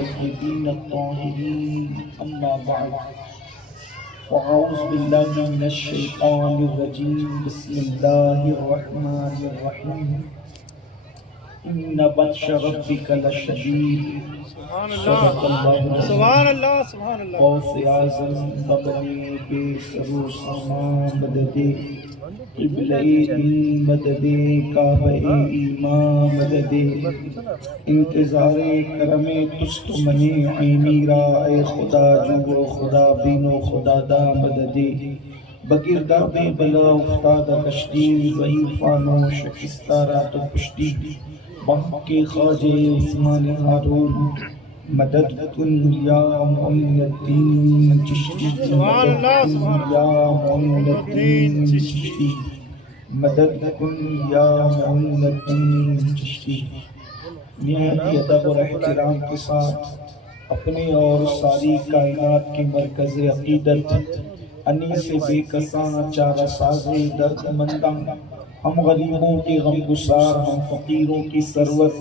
الطيبين الطاهرين أما بعد فأعوذ بالله من الشيطان الرجيم بسم الله الرحمن الرحيم إن بطش ربك لشديد صدق الله سبحان اللہ سبحان اللہ غوث اعظم ببنی بے سرو سامان مددے قبلۂ مددے کعبۂ ایمان مددے انتظار کرم تست منی عینی را اے خدا جو خدا بین و خدا دا مددے بگرداب بلا افتادہ کشتی وہی فانو شکستہ رات و پشتی وہاں کے خواجہ عثمان ہارون مدد کن یا معین الدین چشتی مدد کن یا معین الدین چشتی مدد کن یا معین الدین چشتی نہایت ادب اور احترام کے ساتھ اپنے اور ساری کائنات کے مرکز عقیدت انی سے بے کساں چارہ ساز درد منداں ہم غریبوں کے غم گسار ہم فقیروں کی ثروت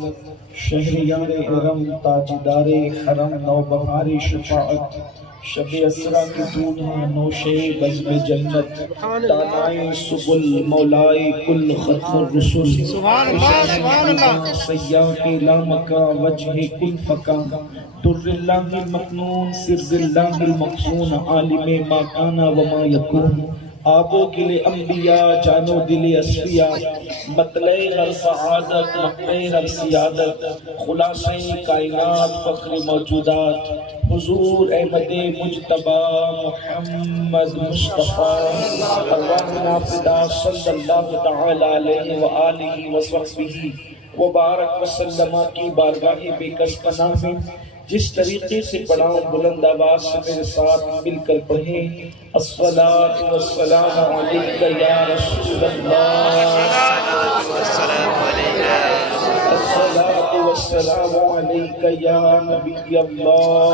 شہریار ارم تاجدار حرم نوبہار شفاعت شب اسرا کی دنیا نوشے بزم جنت دانائے سبل مولائے کل ختم الرسل سبحان اللہ سبحان اللہ سیاح کے لامکا وجہ کل فکا در اللہ المکنون سر اللہ المقصون عالم ما کانا وما یکون آبو گل انبیاء جانو دل اصفیاء مطلع ہر سعادت مقنع ہر سیادت خلاصہ کائنات فخر موجودات حضور احمد مجتبی محمد مصطفیٰ ارواحنا فدا صلی اللہ تعالی علیہ وآلہ وصحبہ وبارک وسلم کی بارگاہ بے کس پناہ میں جس طریقے سے پڑھاؤں بلند آواز سے میرے ساتھ مل کر پڑھیں الصلاۃ والسلام علیک یا رسول اللہ الصلاۃ والسلام علیک یا نبی اللہ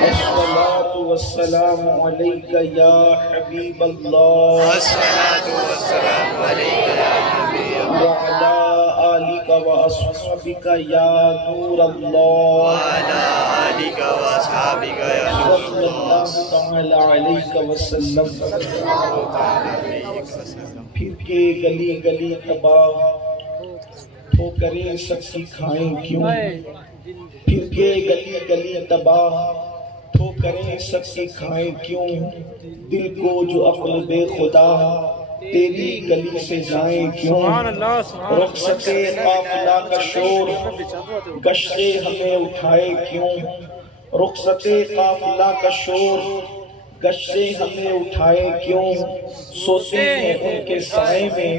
الصلاۃ والسلام علیک یا حبیب اللہ وعلی آلک و اصحابک یا نور اللہ صلی اللہ تعالی علیہ وسلم پھر کے گلی گلی تباہ ٹھوکریں سچی کھائیں کیوں پھر کے گلی گلی تباہ ٹھوکریں سچی کھائیں کیوں دل کو جو عقل بے خدا تیری گلی سے جائیں کیوں رخصت قافلہ کا شور گشتے ہمیں اٹھائے کیوں رخصت قافلہ کا شور گشتے ہمیں اٹھائے کیوں سوتے ہیں ان کے سائے میں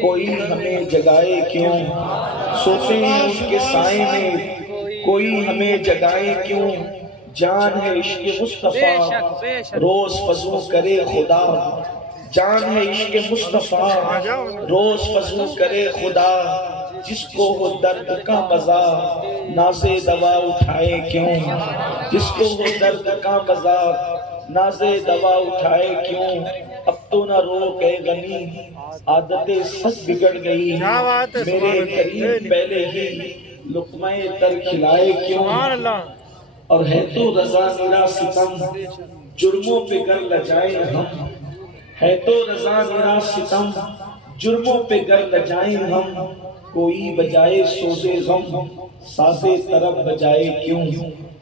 کوئی ہمیں جگائے کیوں سوتے ہیں ان کے سائے میں کوئی ہمیں جگائے کیوں جان ہے عشق مصطفیٰ روز فضو کرے خدا جان ہے عشق مصطفیٰ روز فضو کرے خدا جس کو ہو درد کا مزہ ناز دوا اٹھائے کیوں جس کو ہو درد کا مزہ ناز دوا اٹھائے کیوں اب تو نہ رو کہ غنی عادتیں سب بگڑ گئی میرے قریب پہلے ہی لقمہ تر کھلائے کیوں اور ہے تو رضا میرا ستم جرموں پہ گر لجائیں ہم ہے تو رضا میرا ستم جرموں پہ گر لجائیں ہم کوئی بجائے سوزے غم سازے طرب بجائے کیوں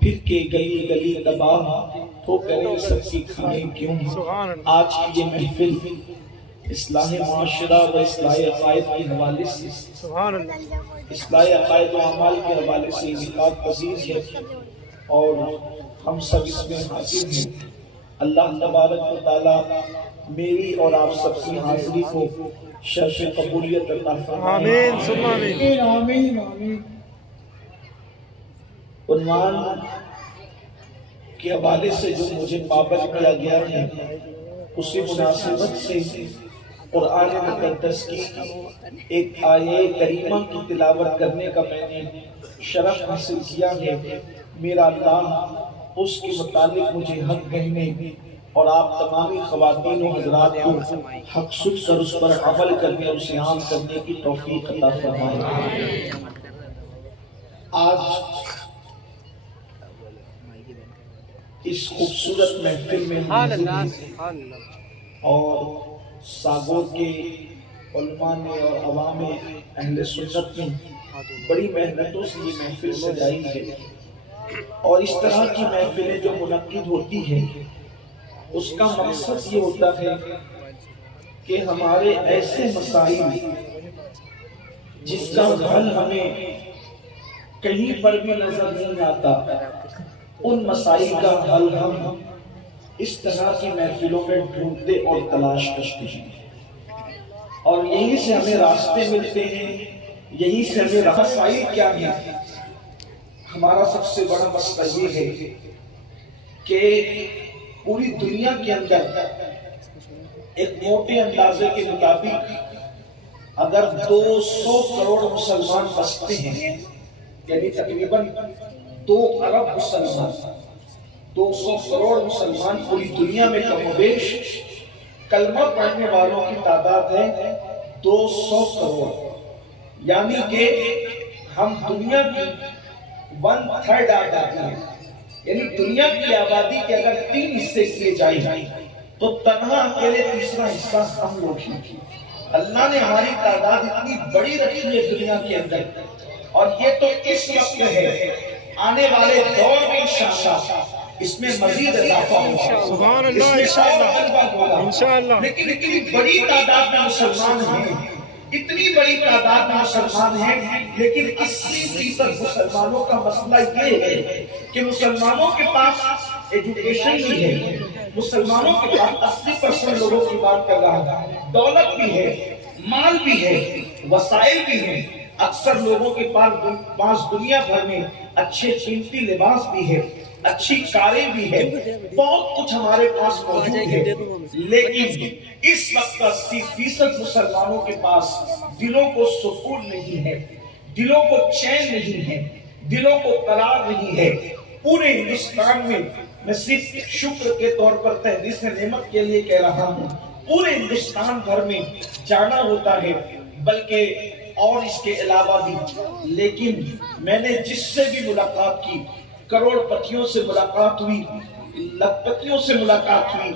پھر کے گلی گلی تباہ تو کرے سچی کھائیں کیوں آج کی یہ محفل اصلاح معاشرہ و اصلاح عقائد کے حوالے سے اصلاح عقائد و اعمال کے حوالے سے انعقاد پذیر ہے اور ہم سب اس میں حاضر ہیں اللہ تبارک و تعالی میری اور آپ سب کی حاضری کو شرف قبولیت عطا فرمائے آمین ثم آمین آمین آمین عنوان کے حوالے سے جو مجھے پابند کیا گیا ہے اسی مناسبت سے قرآن مقدس کی ایک آیہ کریمہ کی تلاوت کرنے کا میں نے شرف حاصل کیا ہے میرا اللہ اس کے متعلق مجھے حق کہنے اور آپ تمامی خواتین و حضرات کو حق سن کر اس پر عمل کرنے اور اسے عام کرنے کی توفیق عطا فرمائے آج اس خوبصورت محفل میں حاضر ہیں اور ساگور کے علماء نے اور عوام اہل سنت نے بڑی محنتوں سے یہ محفل سجائی ہے، اور اس طرح کی محفلیں جو منعقد ہوتی ہیں اس کا مقصد یہ ہوتا ہے کہ ہمارے ایسے مسائل جس کا حل ہمیں کہیں پر بھی نظر نہیں آتا، ان مسائل کا حل ہم اس طرح کی محفلوں میں ڈھونڈتے اور تلاش کرتے ہیں، اور یہیں سے ہمیں راستے ملتے ہیں، یہیں سے ہمیں مسائل کیا ہے۔ ہمارا سب سے بڑا مسئلہ یہ ہے کہ پوری دنیا کے اندر ایک موٹے اندازے کے مطابق اگر 200 کروڑ مسلمان بستے ہیں، یعنی تقریباً 2 ارب مسلمان، 200 کروڑ مسلمان پوری دنیا میں کم و بیش، کلمہ پڑھنے والوں کی تعداد ہے 200 کروڑ، یعنی کہ ہم دنیا کی 1/3 آ جاتے ہیں، یعنی دنیا کی آبادی کے اگر 3 حصے کیے جائیں تو تنہا اکیلے تیسرا حصہ ہم لوگ ہیں۔ اللہ نے ہماری تعداد اتنی بڑی رکھی ہے دنیا کے اندر، اور یہ تو اس وقت ہے، آنے والے دور میں انشاءاللہ اس میں مزید اضافہ ہوگا، سبحان اللہ، انشاءاللہ، لیکن اتنی بڑی تعداد میں مسلمان ہیں، اتنی بڑی تعداد میں مسلمان ہیں، لیکن 80% مسلمانوں کا مسئلہ یہ ہے کہ مسلمانوں کے پاس ایجوکیشن بھی ہے، مسلمانوں کے پاس 80% لوگوں کی بات کر رہا ہے، دولت بھی ہے، مال بھی ہے، وسائل بھی ہیں، اکثر لوگوں کے پاس دنیا بھر میں اچھے قیمتی لباس بھی ہے، اچھی کاریں بھی ہے، بہت کچھ ہمارے پاس موجود ہے، لیکن اس وقت 80% مسلمانوں کے پاس دلوں کو سکون نہیں ہے، دلوں کو چین نہیں ہے، دلوں کو قرار نہیں ہے۔ پورے ہندوستان میں صرف شکر کے طور پر تحدیث نعمت کے لیے کہہ رہا ہوں، پورے ہندوستان بھر میں جانا ہوتا ہے، بلکہ اور اس کے علاوہ بھی، لیکن میں نے جس سے بھی ملاقات کی، کروڑ پتیوں سے ملاقات ہوئی، لکھ پتیوں سے ملاقات ہوئی،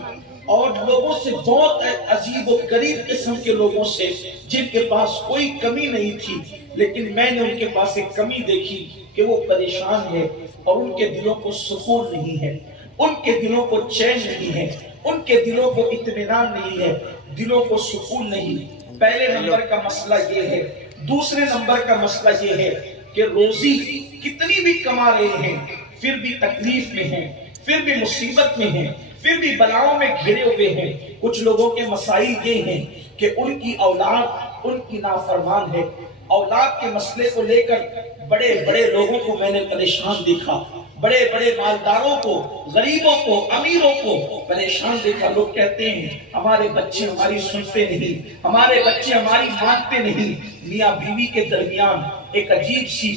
اور لوگوں سے بہت عجیب و غریب قسم کے لوگوں سے جن کے پاس کوئی کمی نہیں تھی، لیکن میں نے ان کے پاس ایک کمی دیکھی کہ وہ پریشان ہے اور ان کے دلوں کو سکون نہیں ہے، ان کے دلوں کو چین نہیں ہے، ان کے دلوں کو اطمینان نہیں ہے، دلوں کو سکون نہیں۔ پہلے نمبر کا مسئلہ یہ ہے۔ دوسرے نمبر کا مسئلہ یہ ہے کہ روزی کتنی بھی کما رہے ہیں، پھر بھی تکلیف میں ہیں، پھر بھی مصیبت میں ہیں، پھر بھی بلاؤں میں گھرے ہوئے ہیں۔ کچھ لوگوں کے مسائل یہ ہیں کہ ان کی اولاد ان کی نافرمان ہے۔ اولاد کے مسئلے کو لے کر بڑے بڑے لوگوں کو میں نے پریشان دیکھا، بڑے بڑے مالداروں کو، غریبوں کو، امیروں کو پریشان دیکھا۔ لوگ کہتے ہیں ہمارے بچے ہماری سنتے نہیں، ہمارے بچے ہماری مانتے نہیں۔ میاں بیوی کے درمیان ایک عجیب سی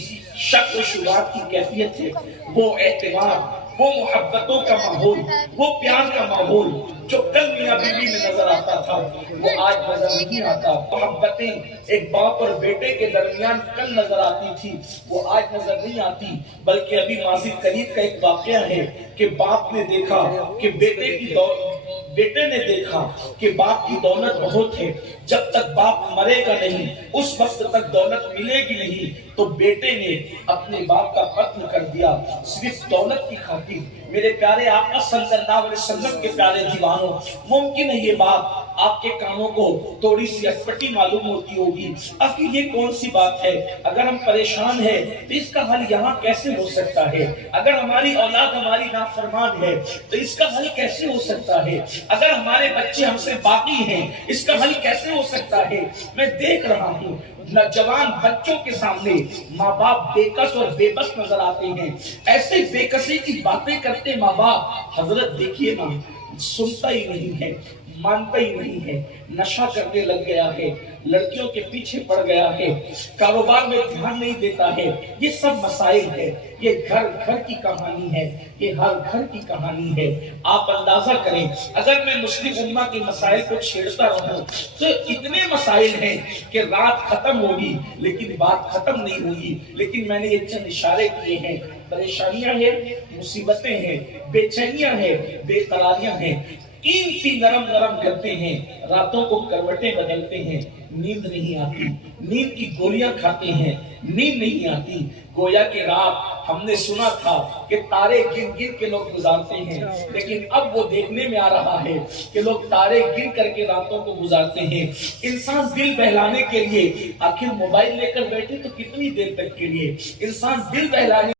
شک و شبہات کی کیفیت ہے۔ وہ اعتبار، وہ محبتوں کا ماحول، وہ پیار کا ماحول جو کل میاں بیوی میں نظر آتا تھا، وہ آج نظر نہیں آتا۔ محبتیں ایک باپ اور بیٹے کے درمیان کل نظر آتی تھی، وہ آج نظر نہیں آتی۔ بلکہ ابھی ماضی قریب کا ایک واقعہ ہے کہ باپ نے دیکھا کہ بیٹے نے دیکھا کہ باپ کی دولت بہت ہے، جب تک باپ مرے گا نہیں اس وقت تک دولت ملے گی نہیں، تو بیٹے نے اپنے باپ کا قتل کر دیا صرف دولت کی خاطر۔ میرے پیارے آقا صلی اللہ علیہ وسلم کے پیارے دیوانوں، ممکن ہے یہ بات آپ کے کانوں کو تھوڑی سی اٹپٹی معلوم ہوتی ہوگی، آخر یہ کون سی بات ہے؟ اگر ہم پریشان ہیں تو اس کا حل یہاں کیسے ہو سکتا ہے؟ اگر ہماری اولاد ہماری نافرمان ہے تو اس کا حل کیسے ہو سکتا ہے؟ اگر ہمارے بچے ہم سے باغی ہیں اس کا حل کیسے ہو سکتا ہے؟ میں دیکھ رہا ہوں نوجوان بچوں کے سامنے ماں باپ بے کس اور بے بس نظر آتے ہیں، ایسے بے کسی کی باتیں کرتے ماں باپ، حضرت دیکھیے نا، سنتا ہی نہیں ہے، مانتا ہی نہیں ہے، نشہ کرنے لگ گیا ہے، لڑکیوں کے پیچھے پڑ گیا ہے، کاروبار میں دھیان نہیں دیتا ہے۔ یہ سب مسائل ہے، یہ گھر گھر کی کہانی ہے، یہ ہر گھر کی کہانی ہے۔ آپ اندازہ کریں اگر میں مسلم امہ کے مسائل کو چھیڑتا رہوں تو اتنے مسائل ہیں کہ رات ختم ہوگی لیکن بات ختم نہیں ہوگی۔ لیکن میں نے یہ چند اشارے کیے ہیں، پریشانیاں ہیں، مصیبتیں ہیں، بے چینیاں ہیں، بے قراریاں ہیں، قیمتی نرم نرم کرتے ہیں، راتوں کو کروٹیں بدلتے ہیں، نیند نہیں آتی، نیند کی گولیاں کھاتے ہیں، نیند نہیں آتی۔ گویا کہ رات ہم نے سنا تھا کہ تارے گن گن کے لوگ گزارتے ہیں، لیکن اب وہ دیکھنے میں آ رہا ہے کہ لوگ تارے گن کر کے راتوں کو گزارتے ہیں۔ انسان دل بہلانے کے لیے آخر موبائل لے کر بیٹھے تو کتنی دیر تک کے لیے؟ انسان دل بہلانے